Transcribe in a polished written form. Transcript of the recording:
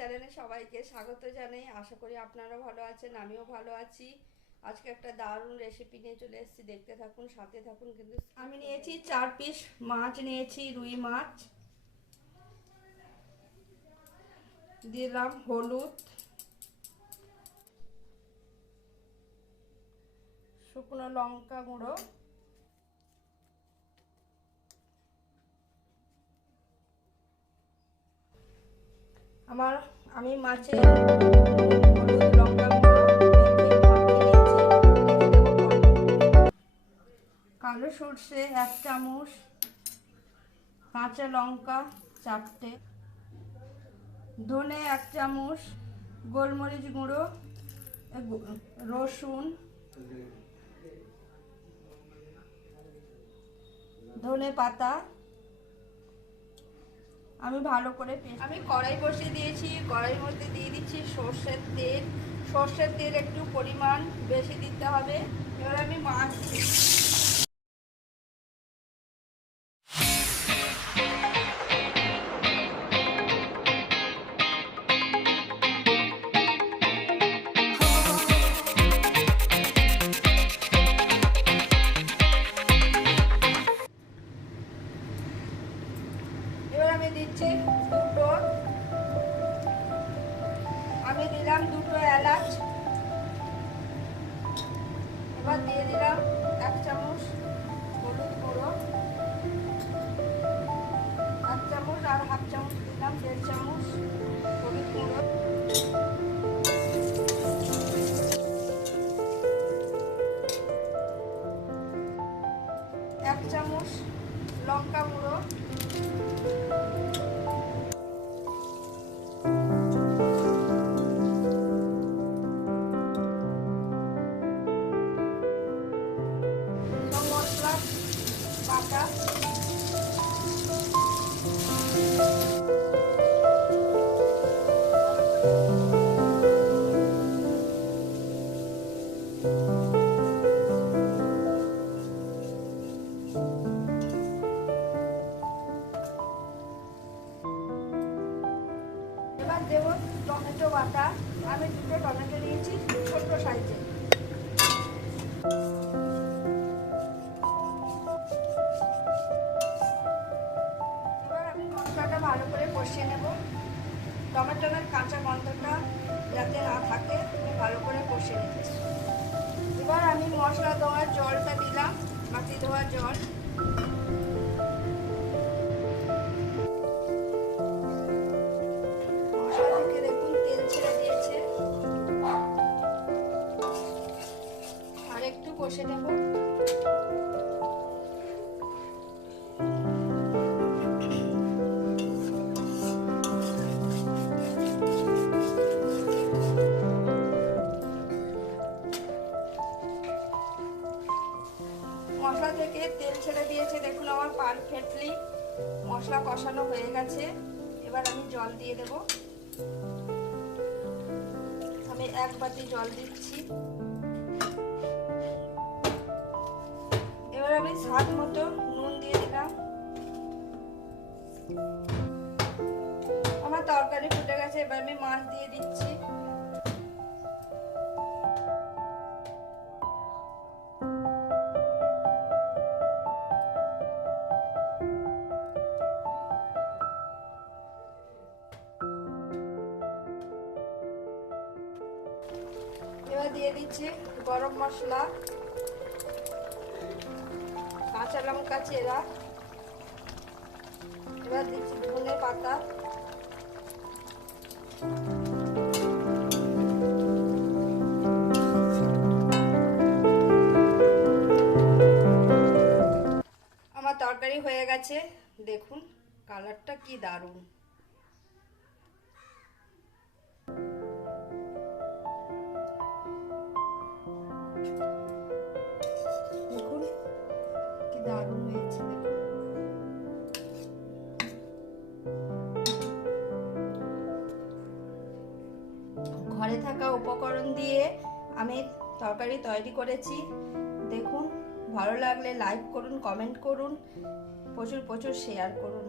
চ্যানেলে সবাইকে স্বাগত জানাই। আশা করি আপনারা ভালো আছেন, আমিও ভালো আছি। আজকে একটা দারুণ রেসিপি নিয়ে চলে এসেছি, দেখতে থাকুন, সাথে থাকুন। কিন্তু আমি নিয়েছি 4 পিস মাছ, নিয়েছি রুই মাছ। দিলাম হলুদ, শুকনো লঙ্কা গুঁড়ো, আমি মাছে হলুদ লঙ্কা গুঁড়ো কালো সর্ষে 1 চামচ, কাঁচা লঙ্কা 4টে, ধনে 1 চামচ, গোলমরিচ গুঁড়ো, রসুন, ধনে পাতা। আমি ভালো করে আমি কড়াই বসিয়ে দিয়েছি। কড়াইয়ের মধ্যে দিয়ে দিচ্ছি সর্ষের তেল। সর্ষের তেল একটু পরিমাণ বেশি দিতে হবে। এবার আমি মাছ দিচ্ছি আমি দিলাম 2টো এলাচ। এবার দিয়ে দিলাম 1 চামচ হলুদ গুঁড়ো, 1 চামচ, আর হাফ চামচ দিলাম 1.5 চামচ হলুদ গুঁড়ো, 1 চামচ লঙ্কা গুঁড়ো, মশলা বাটা, এবার দেব টমেটো বাটা। আমি 2টো টমেটো নিয়েছি, ছোট সাইজে। এবার আমি মশলাটা ভালো করে কষিয়ে নেব। টমেটোর কাঁচা গন্ধটা যাতে না থাকে আমি ভালো করে কষিয়ে নিচ্ছি। এবার আমি মশলা ধোয়ার জলটা দিলাম, মাটি ধোয়ার জল। মশলা থেকে দেখুন তেল ছেড়ে দিয়েছে। আর একটু কষে নেব। মশলা থেকে তেল ছেড়ে দিয়েছে, দেখুন আমার পারফেক্টলি মশলা কষানো হয়ে গেছে। এবার আমি জল দিয়ে দেব। আমি 1 বাটি জল দিচ্ছি। এবার আমি স্বাদ মতো নুন দিয়ে দিলাম। আমার তরকারি ফুটে গেছে, এবার আমি মাছ দিয়ে দিচ্ছি। এবার দিয়ে দিচ্ছি গরম মশলা, কাঁচা লঙ্কা চেরা, এবার দিচ্ছি ধনে পাতা, আমার তরকারি হয়ে গেছে। দেখুন কালারটা কি দারুণ। দেখুন কি দারুণ হয়েছে। ঘরে থাকা উপকরণ দিয়ে আমি তরকারি তৈরি করেছি। দেখুন, ভালো লাগলে লাইক করুন, কমেন্ট করুন, প্রচুর শেয়ার করুন।